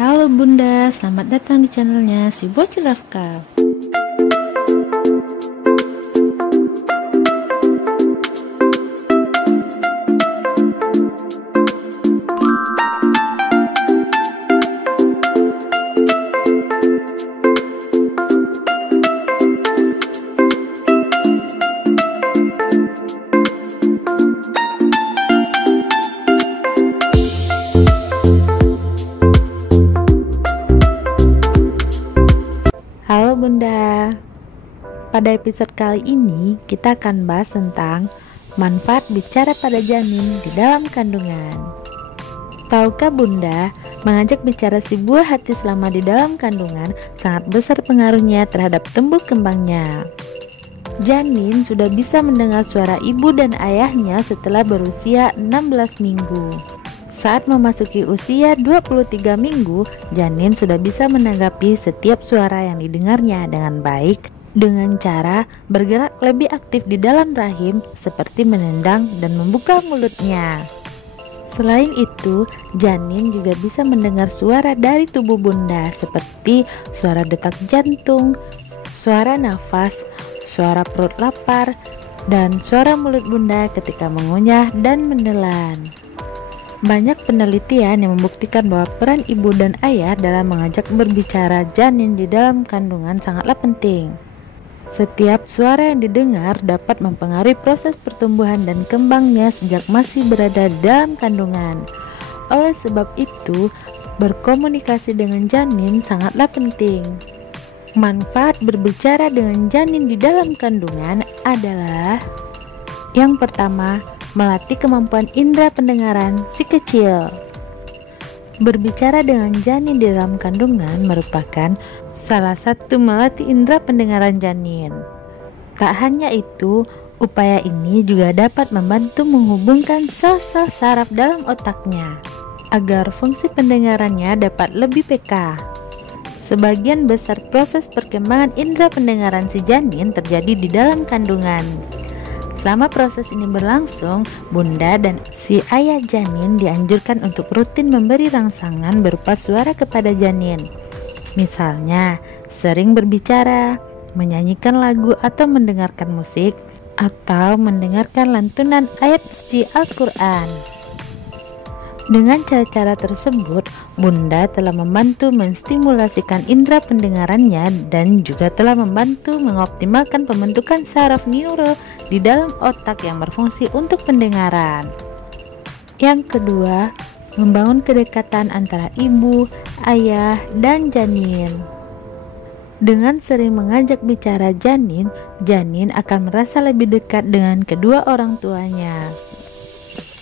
Halo Bunda, selamat datang di channelnya si Bocil Rafka. Halo Bunda, pada episode kali ini kita akan bahas tentang manfaat bicara pada janin di dalam kandungan. Tahukah Bunda, mengajak bicara si buah hati selama di dalam kandungan sangat besar pengaruhnya terhadap tumbuh kembangnya. Janin sudah bisa mendengar suara ibu dan ayahnya setelah berusia 16 minggu. Saat memasuki usia 23 minggu, janin sudah bisa menanggapi setiap suara yang didengarnya dengan baik dengan cara bergerak lebih aktif di dalam rahim seperti menendang dan membuka mulutnya. Selain itu, janin juga bisa mendengar suara dari tubuh Bunda seperti suara detak jantung, suara nafas, suara perut lapar, dan suara mulut Bunda ketika mengunyah dan menelan. Banyak penelitian yang membuktikan bahwa peran ibu dan ayah dalam mengajak berbicara janin di dalam kandungan sangatlah penting. Setiap suara yang didengar dapat mempengaruhi proses pertumbuhan dan kembangnya sejak masih berada dalam kandungan. Oleh sebab itu, berkomunikasi dengan janin sangatlah penting. Manfaat berbicara dengan janin di dalam kandungan adalah: yang pertama, melatih kemampuan indera pendengaran si kecil. Berbicara dengan janin di dalam kandungan merupakan salah satu melatih indera pendengaran janin. Tak hanya itu, upaya ini juga dapat membantu menghubungkan sel-sel saraf dalam otaknya agar fungsi pendengarannya dapat lebih peka. Sebagian besar proses perkembangan indera pendengaran si janin terjadi di dalam kandungan. Selama proses ini berlangsung, Bunda dan si ayah janin dianjurkan untuk rutin memberi rangsangan berupa suara kepada janin. Misalnya, sering berbicara, menyanyikan lagu atau mendengarkan musik, atau mendengarkan lantunan ayat suci Al-Quran. Dengan cara-cara tersebut, Bunda telah membantu menstimulasikan indera pendengarannya dan juga telah membantu mengoptimalkan pembentukan saraf neuro di dalam otak yang berfungsi untuk pendengaran. Yang kedua, membangun kedekatan antara ibu, ayah, dan janin. Dengan sering mengajak bicara janin, janin akan merasa lebih dekat dengan kedua orang tuanya.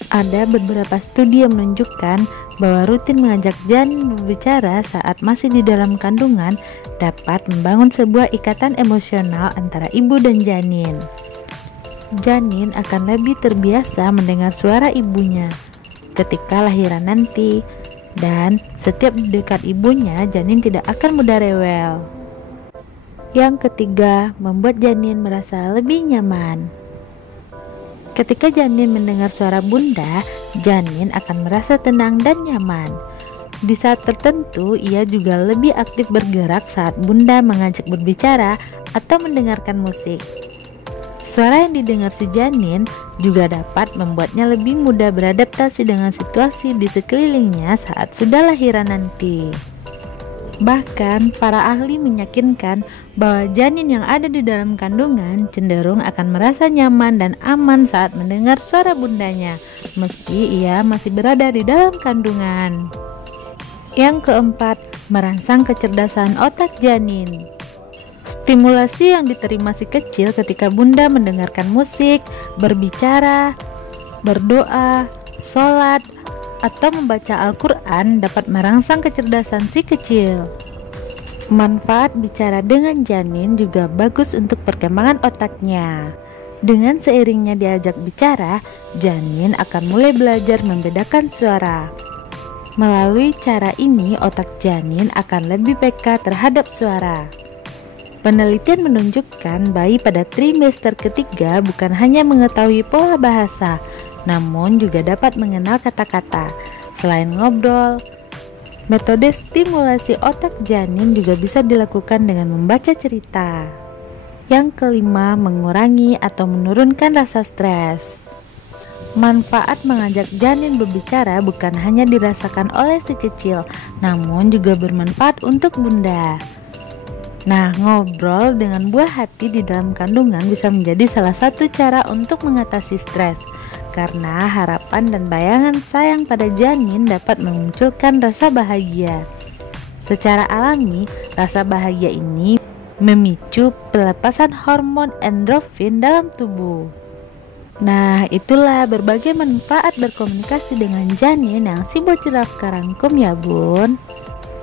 Ada beberapa studi yang menunjukkan bahwa rutin mengajak janin berbicara saat masih di dalam kandungan dapat membangun sebuah ikatan emosional antara ibu dan janin. Janin akan lebih terbiasa mendengar suara ibunya ketika lahiran nanti, dan setiap di dekat ibunya, janin tidak akan mudah rewel. Yang ketiga, membuat janin merasa lebih nyaman. Ketika janin mendengar suara Bunda, janin akan merasa tenang dan nyaman. Di saat tertentu, ia juga lebih aktif bergerak saat Bunda mengajak berbicara atau mendengarkan musik. Suara yang didengar si janin juga dapat membuatnya lebih mudah beradaptasi dengan situasi di sekelilingnya saat sudah lahiran nanti. Bahkan, para ahli meyakinkan bahwa janin yang ada di dalam kandungan cenderung akan merasa nyaman dan aman saat mendengar suara bundanya, meski ia masih berada di dalam kandungan. Yang keempat, merangsang kecerdasan otak janin. Stimulasi yang diterima si kecil ketika Bunda mendengarkan musik, berbicara, berdoa, sholat, atau membaca Al-Quran dapat merangsang kecerdasan si kecil. Manfaat bicara dengan janin juga bagus untuk perkembangan otaknya. Dengan seiringnya diajak bicara, janin akan mulai belajar membedakan suara. Melalui cara ini, otak janin akan lebih peka terhadap suara. Penelitian menunjukkan bayi pada trimester ketiga bukan hanya mengetahui pola bahasa, namun juga dapat mengenal kata-kata. Selain ngobrol, Metode stimulasi otak janin juga bisa dilakukan dengan membaca cerita. Yang kelima, mengurangi atau menurunkan rasa stres. Manfaat mengajak janin berbicara bukan hanya dirasakan oleh si kecil, namun juga bermanfaat untuk bunda. Nah, ngobrol dengan buah hati di dalam kandungan bisa menjadi salah satu cara untuk mengatasi stres, karena harapan dan bayangan sayang pada janin dapat memunculkan rasa bahagia. Secara alami, rasa bahagia ini memicu pelepasan hormon endorfin dalam tubuh. Nah, itulah berbagai manfaat berkomunikasi dengan janin yang si bocil Rafka rangkum ya bun.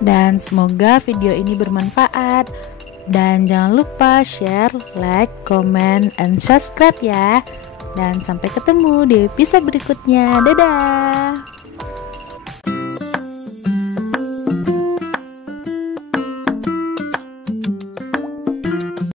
Dan semoga video ini bermanfaat. Dan jangan lupa share, like, comment, and subscribe ya. Dan sampai ketemu di episode berikutnya. Dadah!